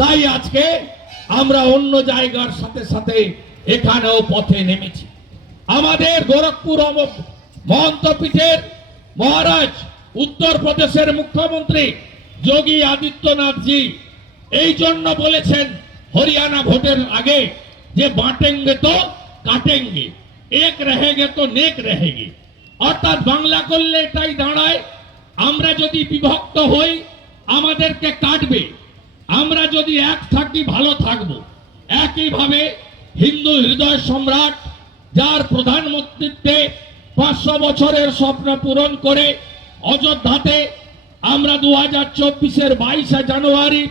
তাই আজকে আমরা অন্য জায়গার সাথে সাথে এখানেও পথে নেমেছি। আমাদের গোরখপুর মহন্তপীঠের মহারাজ, উত্তরপ্রদেশের মুখ্যমন্ত্রী যোগী আদিত্যনাথজি এই জন্য বলেছেন হরিয়ানা ভোটের আগে যে বাঁটেঙ্গে তো কাটেঙ্গে, এক রহেগে তো নেক রহেগে। অর্থাৎ বাংলা করলে এটাই দাঁড়ায়, আমরা যদি বিভক্ত হই, আমাদেরকে কাটবে। আমরা যদি এক থাকি, ভালো থাকব। একইভাবে হিন্দু হৃদয় সম্রাট, যার প্রধানমন্ত্রীত্বে পাঁচশো বছরের স্বপ্ন পূরণ করে অযোধ্যাতে আমরা দু হাজার চব্বিশের বাইশে জানুয়ারি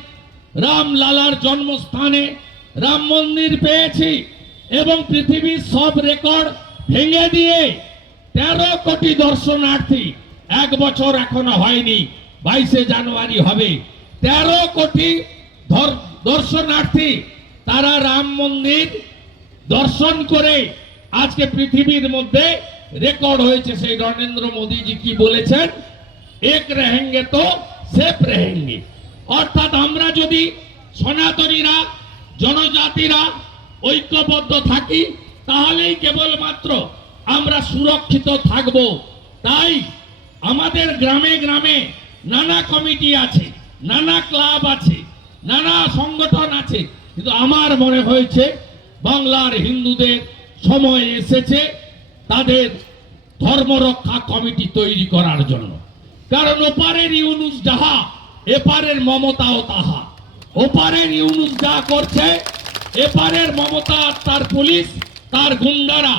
রামলালার জন্মস্থানে রাম মন্দির পেয়েছি এবং পৃথিবীর সব রেকর্ড ভেঙে দিয়ে তেরো কোটি দর্শনার্থী এক বছর এখনও হয়নি। বাইশে জানুয়ারি হবে। তেরো কোটি দর্শনার্থী তারা রাম মন্দির দর্শন করে আজকে পৃথিবীর মধ্যে রেকর্ড হয়েছে সেই নরেন্দ্র মোদীজি কি বলেছেন? এক রেহেঙ্গে তো সেফ রেহেঙ্গে। অর্থাৎ আমরা যদি সনাতনীরা, জনজাতিরা, ঐক্যবদ্ধ থাকি, তাহলেই কেবলমাত্র আমরা সুরক্ষিত থাকব। তাই আমাদের গ্রামে গ্রামে নানা কমিটি আছে। নানা ক্লাব আছে, নানা সংগঠন আছে, কিন্তু আমার মনে হয়েছে বাংলার হিন্দুদের সময় এসেছে তাদের ধর্মরক্ষা কমিটি তৈরি করার জন্য। কারণ ওপারের ইউনুস যাহা, এপারের মমতাও তাহা। ওপারের ইউনুস যা করছে, এপারের মমতা তার পুলিশ, তার গুন্ডারা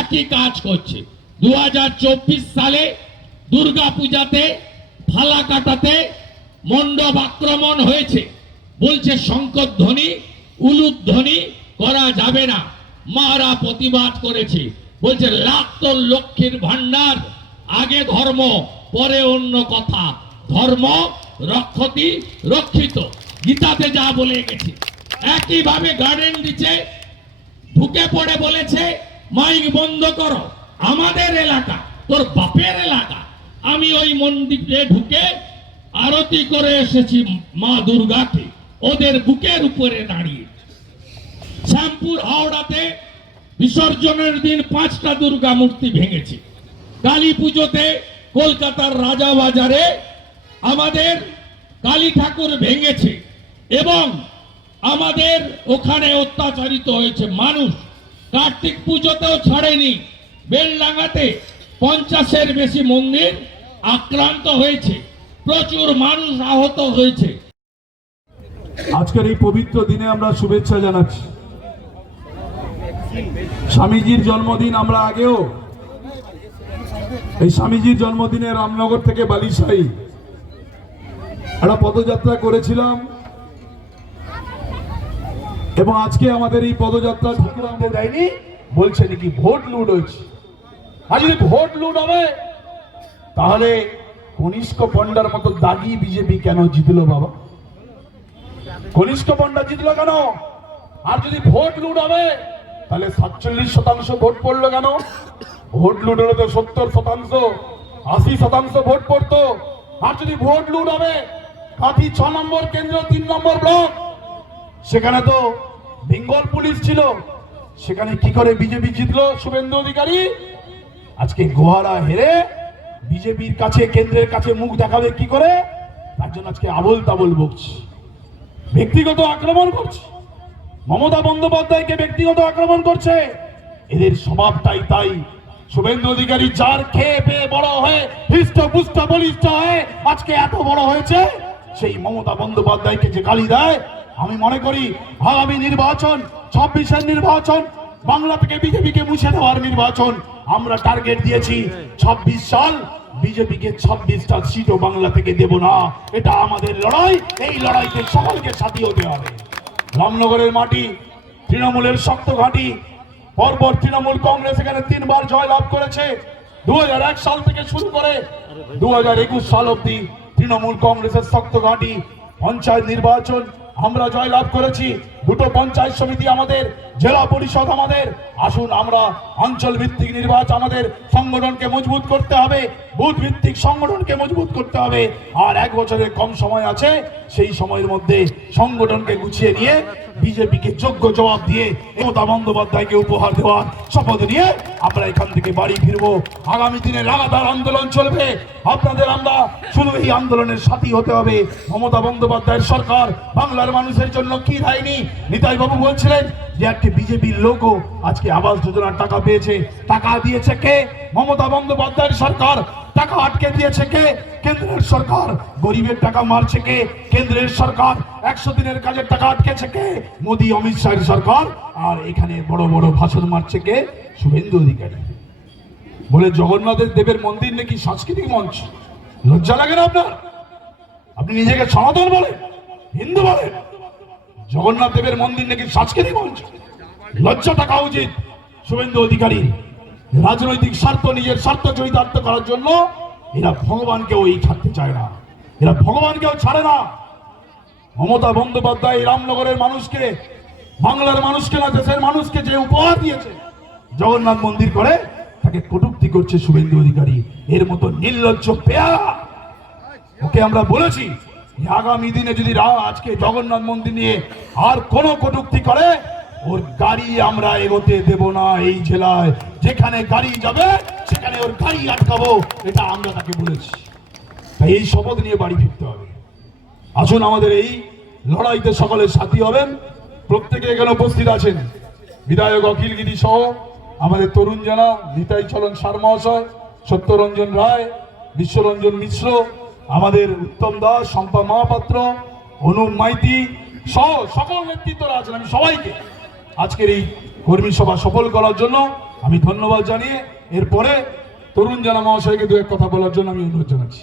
একই কাজ করছে। দু হাজার চব্বিশ সালে দুর্গা পূজাতে ফালা কাটাতে মণ্ডপ আক্রমণ হয়েছে। বলছে, শঙ্কর ধ্বনি উলুদ ধ্বনি করা যাবে না। মারা প্রতিবাদ করেছে। বলছে, লাখ তোর লক্ষ্মীর ভান্ডার আগে ধর্ম, পরে অন্য কথা। ধর্ম রক্ষতি, রক্ষিত। গীতাতে যা বলে গেছে। একইভাবে গার্ডেন দিচ্ছে ঢুকে পড়ে বলেছে, মাইক বন্ধ করো। আমাদের এলাকা, তোর বাপের এলাকা। আমি ওই মন্দিরে ঢুকে আরতি করে এসেছি মা দুর্গাকে। ওদের বুকের উপরে দাঁড়িয়ে। শ্যামপুর হাওড়াতে বিসর্জনের দিন পাঁচটা দুর্গা মূর্তি ভেঙেছে। কালী পুজোতে কলকাতার রাজা বাজারে আমাদের কালী ঠাকুর ভেঙেছে এবং আমাদের ওখানে অত্যাচারিত হয়েছে মানুষ। কার্তিক পুজোতেও ছাড়েনি। বেলডাঙ্গাতে পঞ্চাশের বেশি মন্দির আক্রান্ত হয়েছে। প্রচুর মানুষ আহত হয়েছে। আজকের এই পবিত্র দিনে আমরা শুভেচ্ছা জানাচ্ছি। স্বামীজির জন্মদিন আমরা আগেও এই স্বামীজির জন্মদিনে রামনগর থেকে বালিশাই একটা পদযাত্রা করেছিলাম এবং আজকে আমাদের এই পদযাত্রা ঠাকুর আমাদের দেয়নি, বলছে নাকি ভোট লুট হয়েছে। আর যদি ভোট লুট হবে, তাহলে কনিষ্ক পণ্ডার মতো দাগি বিজেপি কেন জিতলো বাবা? কনিষ্ক পণ্ডা জিতলো কেন? আর যদি ভোট লুট হবে, তাহলে সাতচল্লিশ শতাংশ ভোট পড়ল কেন? ভোট লুট হলে তো সত্তর শতাংশ, আশি শতাংশ ভোট পড়তো। আর যদি ভোট লুট হবে কাঁথি ছ নম্বর কেন্দ্র, তিন নম্বর ব্লক, সেখানে তো বেঙ্গল পুলিশ ছিল। সেখানে কি করে বিজেপি জিতলো শুভেন্দু অধিকারী? আজকে গোহারা হেরে বিজেপির কাছে, কেন্দ্রের কাছে মুখ দেখাবে কি করে? তার জন্য আজকে আবল তাবল বকছি। ব্যক্তিগত আক্রমণ করছে। মমতা বন্দ্যোপাধ্যায়কে ব্যক্তিগত আক্রমণ করছে। এদের স্বভাবটাই তাই। শুভেন্দু অধিকারী যার খেয়ে পেয়ে বড় হয়ে, হৃষ্ট পুষ্ট বলিষ্ঠ হয়ে আজকে এত বড় হয়েছে, সেই মমতা বন্দ্যোপাধ্যায়কে যে গালি দেয়, আমি মনে করি আগামী নির্বাচন, ছাব্বিশের নির্বাচন, বাংলা থেকে বিজেপিকে মুছে দেওয়ার নির্বাচন আমরা টার্গেট দিয়েছি ছাব্বিশ সাল। বিজেপিকে ছাব্বিশটা সিটও বাংলা থেকে দেব না। এটা আমাদের লড়াই, এই লড়াইতে সকলকে সাথী হতে হবে। রামনগরের মাটি, তৃণমূলের শক্ত ঘাঁটি, পরপর তৃণমূল কংগ্রেস এখানে তিনবার জয় লাভ করেছে। দু হাজার এক সাল থেকে শুরু করে দু হাজার একুশ সাল অব্দি তৃণমূল কংগ্রেসের শক্ত ঘাঁটি, পঞ্চায়েত নির্বাচন আমরা জয় লাভ করেছি। দুটো পঞ্চায়েত সমিতি আমাদের, জেলা পরিষদ আমাদের। আসুন আমরা অঞ্চল ভিত্তিক নির্বাচন আমাদের সংগঠনকে মজবুত করতে হবে বুথ ভিত্তিক সংগঠনকে মজবুত করতে হবে। আর এক বছরের কম সময় আছে, সেই সময়ের মধ্যে সংগঠনকে গুছিয়ে নিয়ে বিজেপিকে যোগ্য জবাব দিয়ে মমতা বন্দ্যোপাধ্যায়কে উপহার দেওয়ার শপথ নিয়ে আমরা এখান থেকে বাড়ি ফিরবো। আগামী দিনে লাগাতার আন্দোলন চলবে। আপনাদের আমরা শুধু এই আন্দোলনের সাথী হতে হবে। মমতা বন্দ্যোপাধ্যায়ের সরকার বাংলার মানুষের জন্য কি দেয়নি নিতাই বাবু বলছিলেন যে একটি বিজেপির লোকও আজকে আবাস যোজনার টাকা পেয়েছে। টাকা দিয়েছে কে? মমতা বন্দ্যোপাধ্যায়ের সরকার। টাকা আটকে দিয়েছে কে? কেন্দ্রের সরকার। গরিবের টাকা মারছে কে? কেন্দ্রের সরকার। একশো দিনের কাজের টাকা আটকেছে কে? মোদী, অমিত শাহের সরকার। আর এখানে বড় বড় ভাষণ মারছে কে? শুভেন্দু অধিকারী। বলে জগন্নাথের দেবের মন্দির নাকি সাংস্কৃতিক মঞ্চ? লজ্জা লাগে না আপনার? আপনি নিজেকে সনাতন বলেন, হিন্দু বলেন। জগন্নাথ দেবের মন্দির নাকি মঞ্চ লজ্জা থাকা উচিত শুভেন্দু অধিকারী রাজনৈতিক স্বার্থ, নিজের স্বার্থ চরিতার্থ করার জন্য এরা ভগবানকেও এই ছাড়তে চায় না। এরা ভগবানকেও ছাড়ে না। মমতা বন্দ্যোপাধ্যায় রামনগরের মানুষকে, বাংলার মানুষকে না, দেশের মানুষকে যে উপহার দিয়েছে, জগন্নাথ মন্দির করে তাকে কটুক্তি করছে শুভেন্দু অধিকারী। এর মতো নির্লজ্জ পেয়ারা। ওকে আমরা বলেছি আগামী দিনে যদি আজকে জগন্নাথ মন্দির নিয়ে আর কোনো কটুক্তি করে, ওর গাড়ি আমরা এগোতে দেব না এই জেলায়। যেখানে গাড়ি যাবে, সেখানে ওর গাড়ি আটকাবো, এটা আমরা তাকে বলেছি। তাই এই শপথ নিয়ে বাড়ি ফিরতে হবে। আসুন আমাদের এই লড়াইতে সকলের সাথী হবেন। প্রত্যেকে এখানে উপস্থিত আছেন। বিধায়ক অখিল গিরি সহ আমাদের তরুণ জানা, নিতাই চলন সার মহাশয়, সত্যরঞ্জন রায়, বিশ্বরঞ্জন মিশ্র আমাদের উত্তম দাস, শম্পা মহাপাত্র অনুপ মাইতি সহ সকল নেতৃত্বরা আছেন আমি সবাইকে আজকের এই কর্মী সভা সফল করার জন্য আমি ধন্যবাদ জানিয়ে এরপরে তরুণ জানা মহাশয়কে দু এক কথা বলার জন্য আমি অনুরোধ জানাচ্ছি।